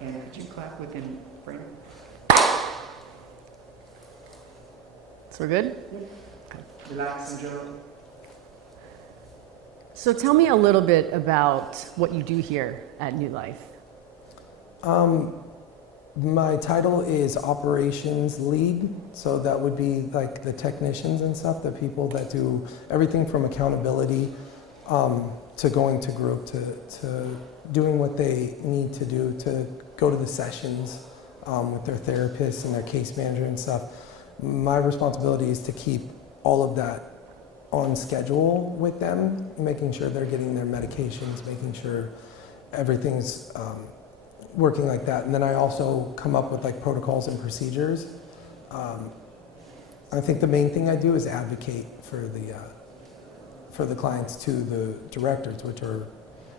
And could you clap within frame? So we're good? Relax, enjoy. So tell me a little bit about what you do here at New Life. My title is operations lead, so that would be like the technicians and stuff, the people that do everything from accountability to going to group, to doing what they need to do, to go to the sessions with their therapists and their case manager and stuff. My responsibility is to keep all of that on schedule with them, making sure they're getting their medications, making sure everything's working like that. And then I also come up with like protocols and procedures. I think the main thing I do is advocate for the clients to the directors, which are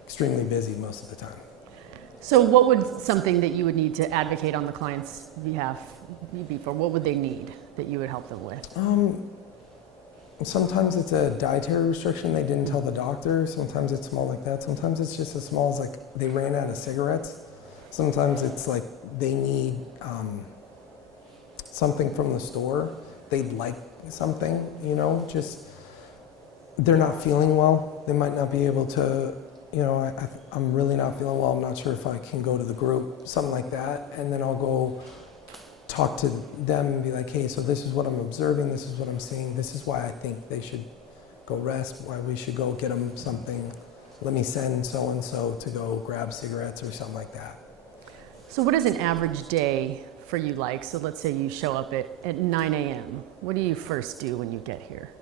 extremely busy most of the time. So what would something that you would need to advocate on the client's behalf be for? What would they need that you would help them with? Sometimes it's a dietary restriction they didn't tell the doctor. Sometimes it's small like that. Sometimes it's just as small as like they ran out of cigarettes. Sometimes it's like they need something from the store. They'd like something, you know, just they're not feeling well. They might not be able to, you know, I'm really not feeling well. I'm not sure if I can go to the group, something like that. And then I'll go talk to them and be like, hey, so this is what I'm observing. This is what I'm seeing. This is why I think they should go rest, why we should go get them something. Let me send so-and-so to go grab cigarettes or something like that. So what is an average day for you like? So let's say you show up at 9 a.m. What do you first do when you get here?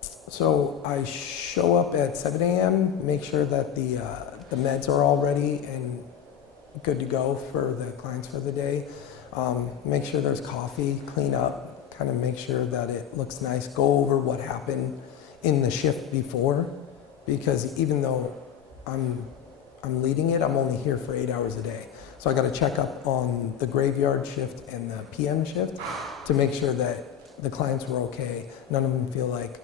So I show up at 7 a.m., make sure that the meds are all ready and good to go for the clients for the day. Make sure there's coffee, clean up, kind of make sure that it looks nice. Go over what happened in the shift before, because even though I'm leading it, I'm only here for 8 hours a day. So I got to check up on the graveyard shift and the PM shift to make sure that the clients were okay. None of them feel like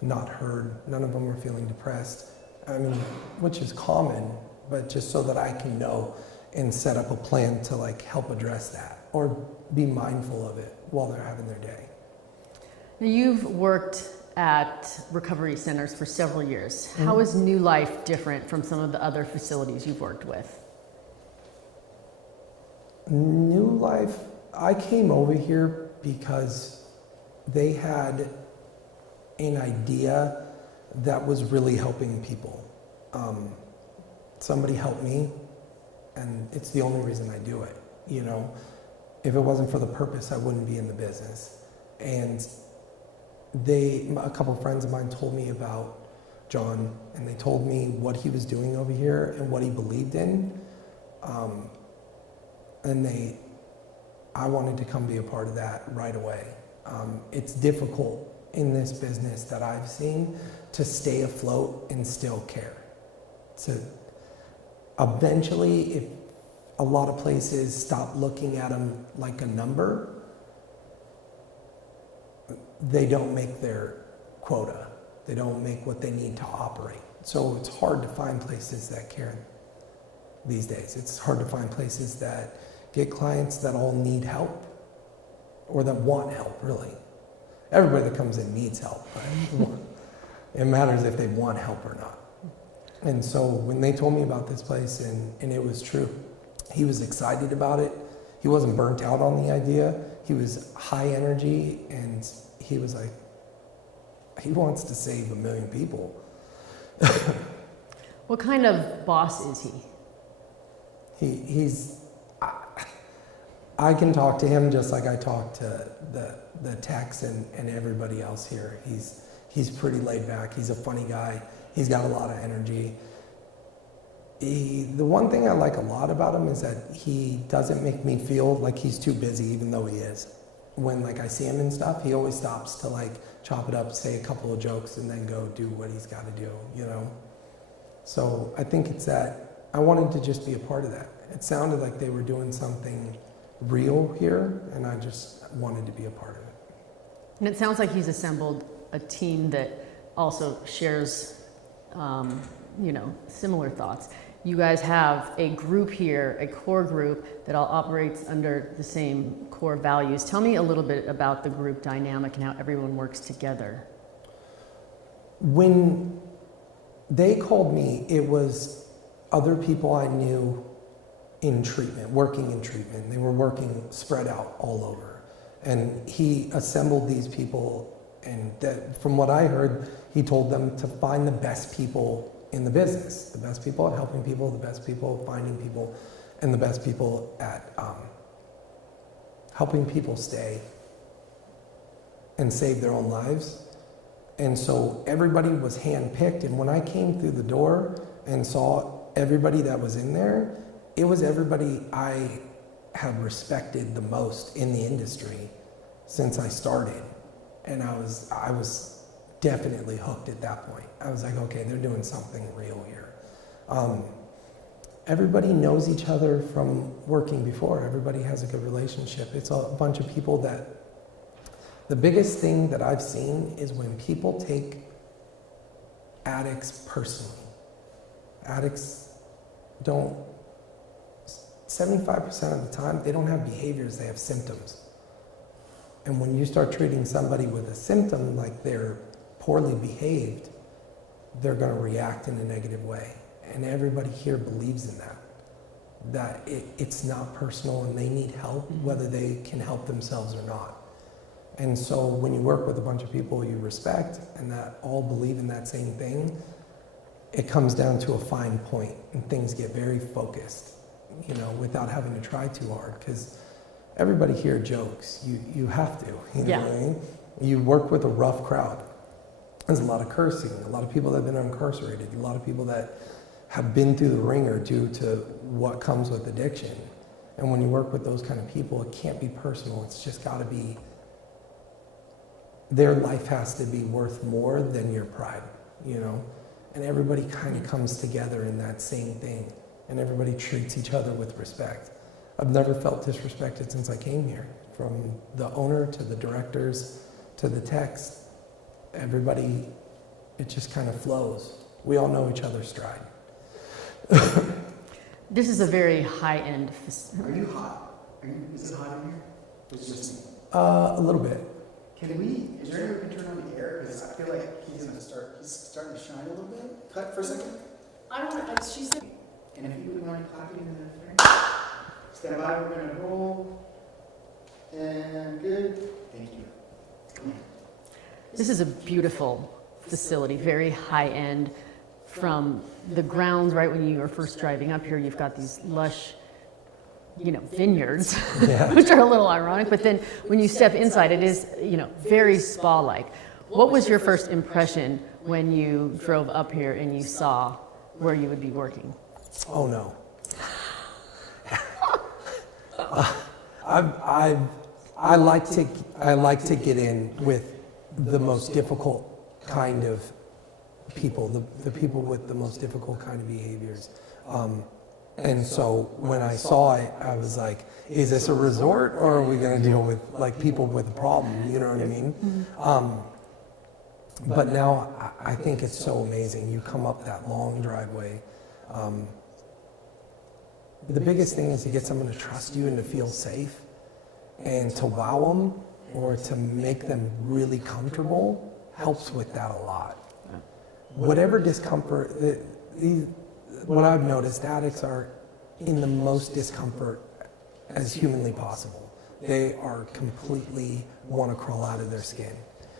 not heard. None of them are feeling depressed. I mean, which is common, but just so that I can know and set up a plan to like help address that or be mindful of it while they're having their day. Now you've worked at recovery centers for several years. Mm-hmm. How is New Life different from some of the other facilities you've worked with? New Life, I came over here because they had an idea that was really helping people. Somebody helped me, and it's the only reason I do it, you know. If it wasn't for the purpose, I wouldn't be in the business. And a couple of friends of mine told me about John, and they told me what he was doing over here and what he believed in. And I wanted to come be a part of that right away. It's difficult in this business that I've seen to stay afloat and still care. Eventually, if a lot of places stop looking at them like a number, they don't make their quota. They don't make what they need to operate. So it's hard to find places that care these days. It's hard to find places that get clients that all need help or that want help, really. Everybody that comes in needs help, right? It matters if they want help or not. And so when they told me about this place, and it was true, he was excited about it. He wasn't burnt out on the idea. He was high energy, and he was like, he wants to save 1 million people. What kind of boss is he? He's, I can talk to him just like I talk to the techs and everybody else here. He's pretty laid back. He's a funny guy. He's got a lot of energy. The one thing I like a lot about him is that he doesn't make me feel like he's too busy, even though he is. When like I see him and stuff, he always stops to like chop it up, say a couple of jokes, and then go do what he's got to do, you know? So I think it's that I wanted to just be a part of that. It sounded like they were doing something real here, and I just wanted to be a part of it. And it sounds like he's assembled a team that also shares similar thoughts. You guys have a group here, a core group that all operates under the same core values. Tell me a little bit about the group dynamic and how everyone works together. When they called me, it was other people I knew in treatment, working in treatment. They were working spread out all over. And he assembled these people, and from what I heard, he told them to find the best people in the business, the best people at helping people, the best people at finding people, and the best people at helping people stay and save their own lives. And so everybody was handpicked, and when I came through the door and saw everybody that was in there, it was everybody I have respected the most in the industry since I started. And I was definitely hooked at that point. I was like, okay, they're doing something real here. Everybody knows each other from working before. Everybody has a good relationship. It's a bunch of people that, the biggest thing that I've seen is when people take addicts personally. Addicts don't, 75% of the time, they don't have behaviors, they have symptoms. And when you start treating somebody with a symptom like they're poorly behaved, they're going to react in a negative way. And everybody here believes in that it's not personal and they need help, whether they can help themselves or not. And so when you work with a bunch of people you respect and that all believe in that same thing, it comes down to a fine point and things get very focused, without having to try too hard, because everybody here jokes. You have to, you know what I mean? You work with a rough crowd. There's a lot of cursing, a lot of people that have been incarcerated, a lot of people that have been through the ringer due to what comes with addiction. And when you work with those kind of people, it can't be personal. It's just got to be, their life has to be worth more than your pride, And everybody kind of comes together in that same thing. And everybody treats each other with respect. I've never felt disrespected since I came here. From the owner to the directors to the techs, everybody, it just kind of flows. We all know each other's stride. This is a very high-end Are you hot? Is it hot in here? It's just me. A little bit. Is there any way we can turn on the air? Because I feel like he's starting to shine a little bit. Cut for a second. I don't know, she said. And if you would mind clapping in the frame. Stand by, we're going to roll. And good. Thank you. This is a beautiful facility, very high-end. From the grounds, right when you are first driving up here, you've got these lush, vineyards, which are a little ironic. But then when you step inside, it is, very spa-like. What was your first impression when you drove up here and you saw where you would be working? Oh no. I like to get in with the most difficult kind of people, the people with the most difficult kind of behaviors. And so when I saw it, I was like, is this a resort or are we going to deal with people with a problem? You know what I mean? But now I think it's so amazing. You come up that long driveway. The biggest thing is to get someone to trust you and to feel safe and to wow them or to make them really comfortable helps with that a lot. Whatever discomfort, what I've noticed, addicts are in the most discomfort as humanly possible. They are completely want to crawl out of their skin.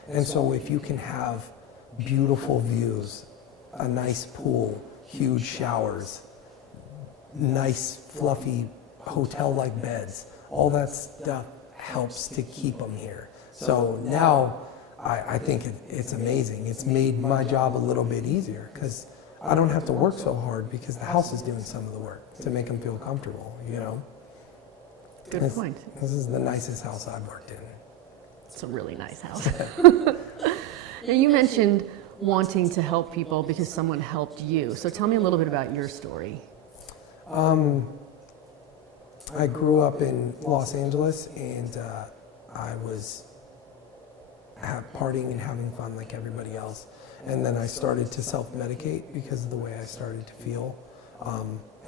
And so if you can have beautiful views, a nice pool, huge showers, nice fluffy hotel-like beds, all that stuff helps to keep them here. So now I think it's amazing. It's made my job a little bit easier because I don't have to work so hard because the house is doing some of the work to make them feel comfortable, Good point. This is the nicest house I've worked in. It's a really nice house. Now, you mentioned wanting to help people because someone helped you. So tell me a little bit about your story. I grew up in Los Angeles and I was partying and having fun like everybody else. And then I started to self-medicate because of the way I started to feel.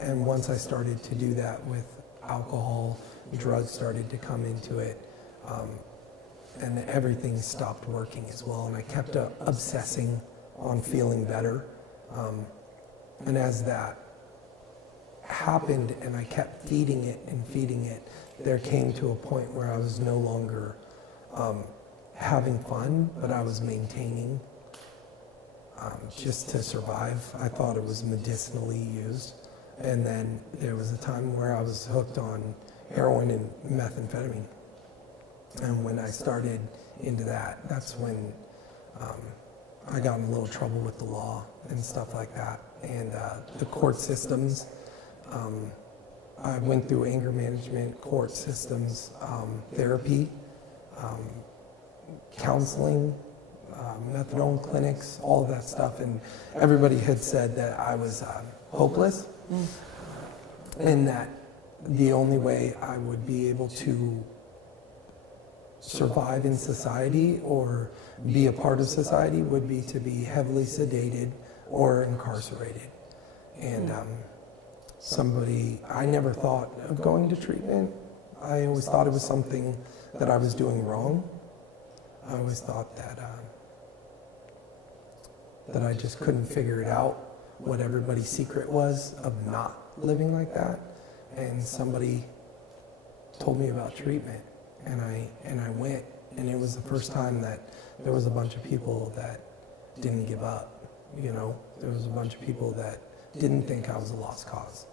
And once I started to do that with alcohol, drugs started to come into it, and everything stopped working as well. And I kept obsessing on feeling better. And as that happened and I kept feeding it, there came to a point where I was no longer having fun, but I was maintaining just to survive. I thought it was medicinally used. And then there was a time where I was hooked on heroin and methamphetamine. And when I started into that, that's when I got in a little trouble with the law and stuff like that. And the court systems, I went through anger management, court systems, therapy, counseling, methadone clinics, all of that stuff. And everybody had said that I was hopeless, and that the only way I would be able to survive in society or be a part of society would be to be heavily sedated or incarcerated. And I never thought of going to treatment. I always thought it was something that I was doing wrong. I always thought that I just couldn't figure it out, what everybody's secret was of not living like that. And somebody told me about treatment, and I went, and it was the first time that there was a bunch of people that didn't give up. You know, there was a bunch of people that didn't think I was a lost cause.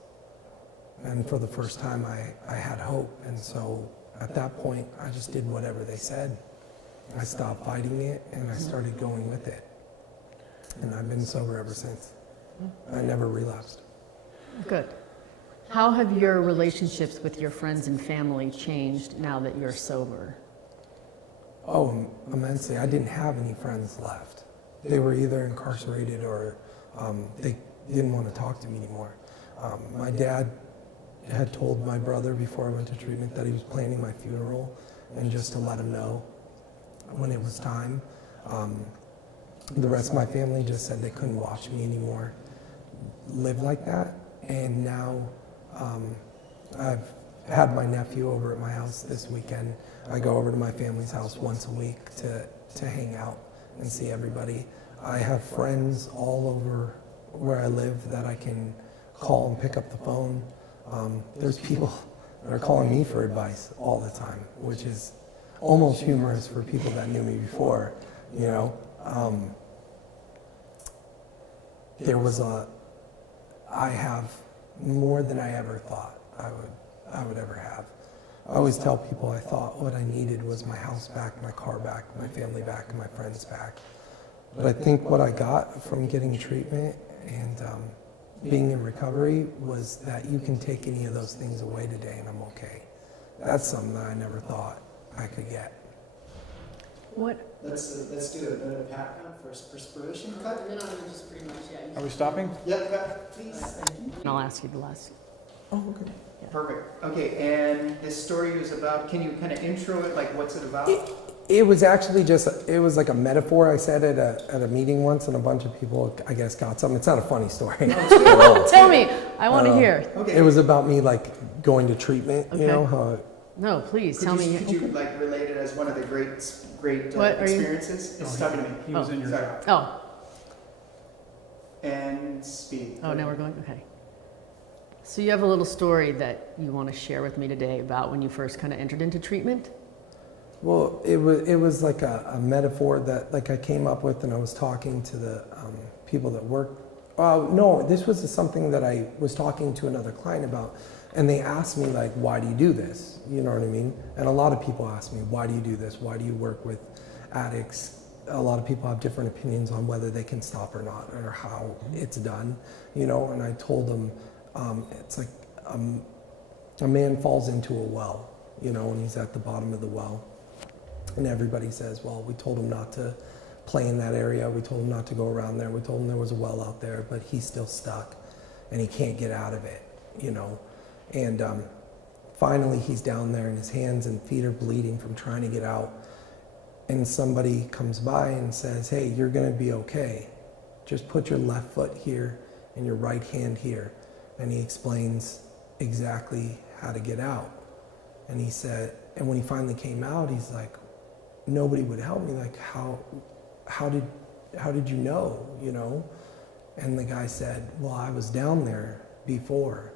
And for the first time, I had hope. And so at that point, I just did whatever they said. I stopped fighting it, and I started going with it. And I've been sober ever since. I never relapsed. Good. How have your relationships with your friends and family changed now that you're sober? Oh, immensely. I didn't have any friends left. They were either incarcerated or they didn't want to talk to me anymore. My dad had told my brother before I went to treatment that he was planning my funeral, and just to let him know when it was time. The rest of my family just said they couldn't watch me anymore live like that. And now I've had my nephew over at my house this weekend. I go over to my family's house once a week to hang out and see everybody. I have friends all over where I live that I can call and pick up the phone. There's people that are calling me for advice all the time, which is almost humorous for people that knew me before, you know. I have more than I ever thought I would ever have. I always tell people I thought what I needed was my house back, my car back, my family back, and my friends back. But I think what I got from getting treatment and being in recovery was that you can take any of those things away today and I'm okay. That's something that I never thought I could get. What? Let's do a pat down for perspiration cut. Just pretty much, yeah. Are we stopping? Yep, cut, please. And I'll ask you the last. Oh, okay. Perfect. Okay, and this story is about, can you kind of intro it, like what's it about? It was actually it was like a metaphor I said at a meeting once, and a bunch of people, I guess, got something. It's not a funny story. Tell me, I want to hear. Okay. It was about me like going to treatment, you know, how No, please, tell me. Could you like relate it as one of the great What are you- experiences? It's stuck in me. He was in your... Sorry. Oh, And speed. now we're going, okay. So you have a little story that you want to share with me today about when you first kind of entered into treatment? Well, it was like a metaphor that like I came up with, and I was talking to the people that work. No, this was something that I was talking to another client about, and they asked me like, "Why do you do this?" You know what I mean? And a lot of people ask me, "Why do you do this? Why do you work with addicts?" A lot of people have different opinions on whether they can stop or not, or how it's done. You know, and I told them it's like a man falls into a well, you know, and he's at the bottom of the well. And everybody says, well, we told him not to play in that area. We told him not to go around there. We told him there was a well out there, but he's still stuck and he can't get out of it, you know. And finally he's down there and his hands and feet are bleeding from trying to get out. and somebody comes by and says, hey, you're going to be okay. Just put your left foot here and your right hand here. And he explains exactly how to get out. And he said, and when he finally came out, he's like, nobody would help me. Like, how did you know, you know? And the guy said, well, I was down there before,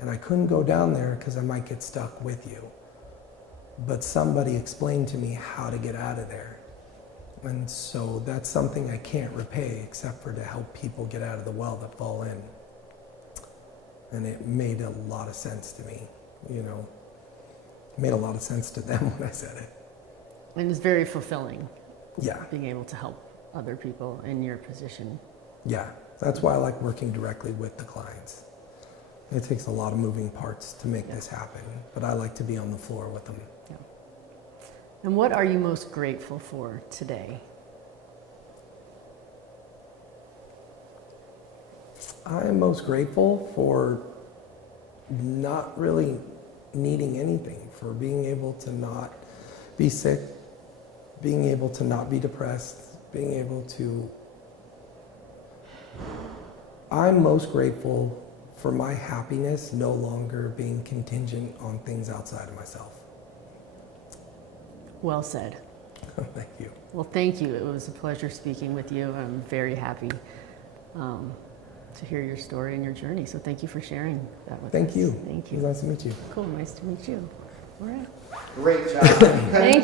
and I couldn't go down there because I might get stuck with you. But somebody explained to me how to get out of there. And so that's something I can't repay except for to help people get out of the well that fall in. And it made a lot of sense to me, you know. It made a lot of sense to them when I said it. And it's very fulfilling. Yeah. Being able to help other people in your position. Yeah, that's why I like working directly with the clients. It takes a lot of moving parts to make this happen, but I like to be on the floor with them. Yeah. And what are you most grateful for today? I am most grateful for not really needing anything, for being able to not be sick, being able to not be depressed, being able to... I'm most grateful for my happiness no longer being contingent on things outside of myself. Well said. Thank you. Well, thank you. It was a pleasure speaking with you. I'm very happy to hear your story and your journey. So thank you for sharing that with us. Thank you. Thank It was you. nice to meet you. Cool. Nice to meet you. All right. Great job. Thank you.